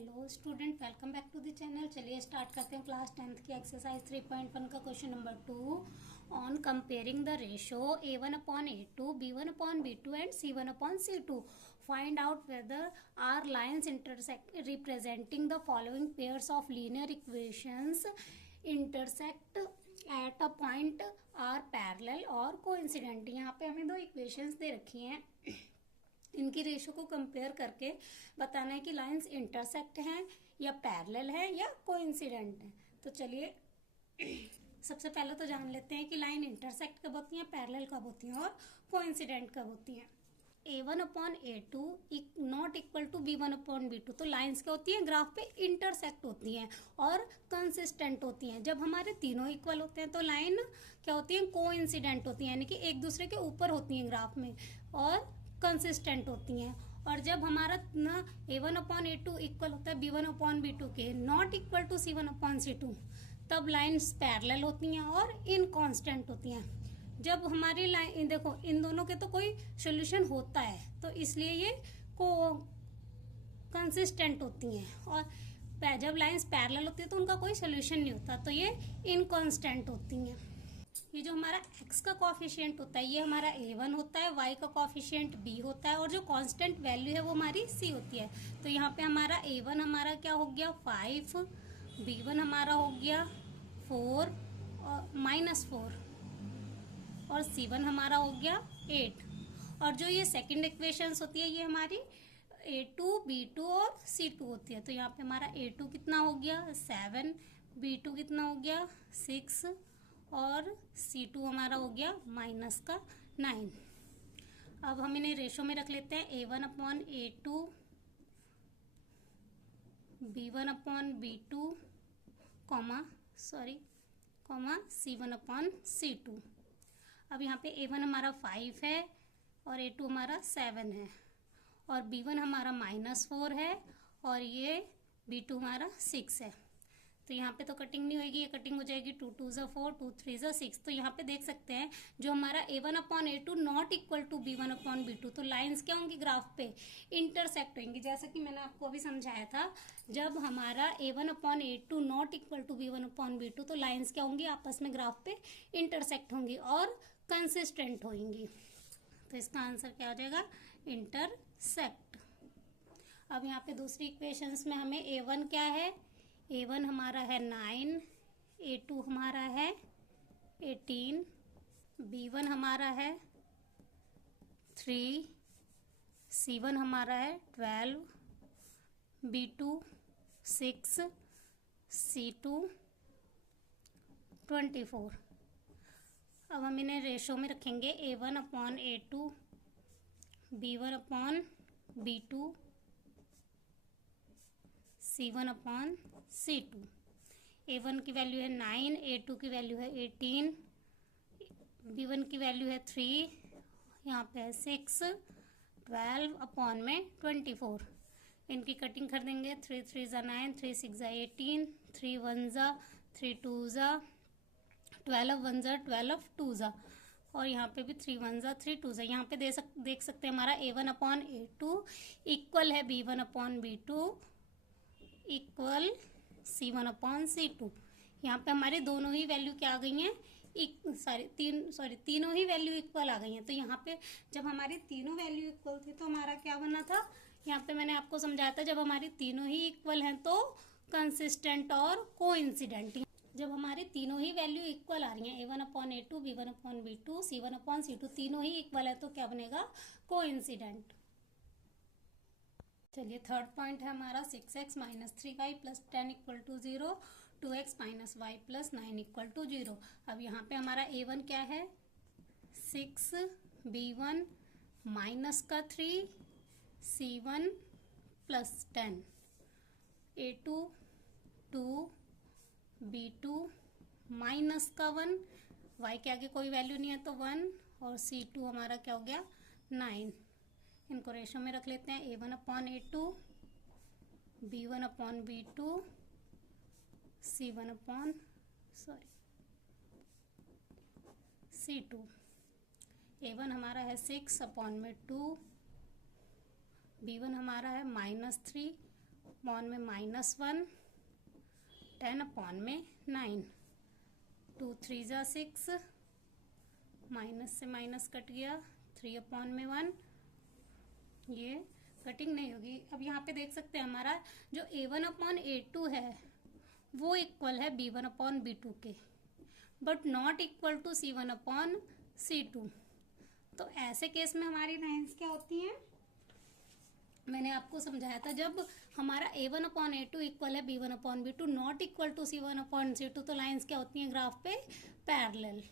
Hello student, welcome back to the channel. चलिए start करते हैं क्लास 10th की एक्सरसाइज 3.1 का question number 2 on comparing the ratio a1/a2 b1/b2 and c1/c2। Find out whether are lines intersect representing the following pairs of linear equations intersect at a point are parallel or coincident. यहाँ पे हमें दो equations दे रखी हैं, इनकी ratio को compare करके बताना है कि लाइंस इंटरसेक्ट हैं या पैरेलल हैं या कोइंसिडेंट हैं। तो चलिए सबसे पहले तो जान लेते हैं कि लाइन इंटरसेक्ट कब होती हैं, पैरेलल कब होती हैं और कोइंसिडेंट कब होती हैं। a1/a2 not equal to b1/b2। तो लाइंस क्या होती हैं, ग्राफ पे इंटरसेक्ट होती हैं और कंसिस्टेंट होती हैं। जब हमारे तीनों इक्वल होते हैं तो लाइन क्या होती है, कोइंसिडेंट होती हैं, यानी कि एक दूसरे के ऊपर होती हैं ग्राफ में और कंसिस्टेंट होती हैं। और जब हमारा ना a1/a2 इक्वल होता है b1/b2 के, नॉट इक्वल टू c1/c2, तब लाइन्स पैरेलल होती हैं और इनकांस्टेंट होती हैं। जब हमारी लाइन देखो, इन दोनों के तो कोई सोल्यूशन होता है तो इसलिए ये को कंसिस्टेंट होती हैं, और जब लाइन्स पैरेलल होती है तो उनका कोई सोल्यूशन नहीं होता, तो ये इनकांस्टेंट होती हैं। ये जो हमारा x का कॉफिशिएंट होता है ये हमारा a1 होता है, y का कॉफिशिएंट b होता है, और जो कांस्टेंट वैल्यू है वो हमारी c होती है। तो यहाँ पे हमारा a1 हमारा क्या हो गया 5, b1 हमारा हो गया 4 और -4, और c1 हमारा हो गया 8। और जो ये सेकंड इक्वेशंस होती है ये हमारी a2, b2 और c2 होती है। तो यहाँ पे हमारा a2 कितना हो गया 7, b2 कितना हो गया 6 और c2 हमारा हो गया -9। अब हम इन्हें रेशो में रख लेते हैं a1/a2 b1/b2 c1/c2। अब यहाँ पे a1 हमारा 5 है और a2 हमारा 7 है, और b1 हमारा -4 है और ये b2 हमारा 6 है। तो यहाँ पे तो कटिंग नहीं होगी, ये कटिंग हो जाएगी 2 2 ज़ा 4, 2 3 ज़ा 6। तो यहाँ पे देख सकते हैं जो हमारा a1/a2 not equal to b1/b2, तो लाइंस क्या होंगी ग्राफ पे इंटरसेक्ट होंगी। जैसा कि मैंने आपको अभी समझाया था, जब हमारा a1/a2 not equal to b1/b2 तो लाइंस क्या होंगी, आपस में ग्राफ पे इंटरसेक्ट होंगी और कंसिस्टेंट होंगी। तो इसका आंसर क्या हो जाएगा, इंटरसेक्ट। अब यहाँ पे दूसरी इक्वेशंस में हमें a1 क्या है, a1 हमारा है 9, a2 हमारा है 18, b1 हमारा है 3, c1 हमारा है 12, b2 6, c2 24। अब हम इन्हें रेशो में रखेंगे a1/a2 b1/b2 c1/c2। a1 की वैल्यू है 9, a2 की वैल्यू है 18, b1 की वैल्यू है 3, यहाँ पे है 6, 12/24। इनकी कटिंग कर देंगे, 3 3 ज़ा 9, 3 6 ज़ा 18, 3 1 ज़ा 3 2 ज़ा 12, 1 ज़ा 12, 2 ज़ा, और यहाँ पे भी 3 1 ज़ा 3 2 ज़ा। यहाँ पे देख सकते हैं हमारा a1/a2 इक्वल है b1/b2 इक्वल c1/c2। यहाँ पे हमारे दोनों ही वैल्यू क्या आ गई हैं, तीनों ही वैल्यू इक्वल आ गई हैं। तो यहाँ पे जब हमारी तीनों वैल्यू इक्वल थी तो हमारा क्या बना था, यहाँ पे मैंने आपको समझाया था, जब हमारी तीनों ही इक्वल हैं तो कंसिस्टेंट और कोइंसिडेंट। जब हमारी तीनों ही वैल्यू इक्वल आ रही हैं, a1/a2 b1/b2 c1/c2 तीनों ही इक्वल है, तो क्या बनेगा, कोइंसिडेंट। चलिए थर्ड पॉइंट है हमारा 6x - 3y + 10 = 0, 2x - y + 9 = 0। अब यहाँ पे हमारा a1 क्या है 6, b1 -3, c1 + 10, a2 2, b2 -1, y के आगे कोई वैल्यू नहीं है तो 1, और c2 हमारा क्या हो गया 9। इनको रेशो में रख लेते हैं a1/a2 b1/b2 c2। a1 हमारा है 6/2, b1 हमारा है -3 अपॉन में -1, 10 अपॉन में 9, 2 3 जा 6, माइनस से माइनस कट गया, 3 अपॉन में 1, ये कटिंग नहीं होगी। अब यहाँ पे देख सकते हैं हमारा जो a1 अपॉन a2 है वो इक्वल है b1 अपॉन b2 के, but not equal to c1 upon c2। तो ऐसे केस में हमारी लाइंस क्या होती हैं, मैंने आपको समझाया था, जब हमारा a1 अपॉन a2 इक्वल है b1 upon b2 not equal to c1 upon c2, तो लाइंस क्या होती हैं ग्राफ पे, पैरेलल।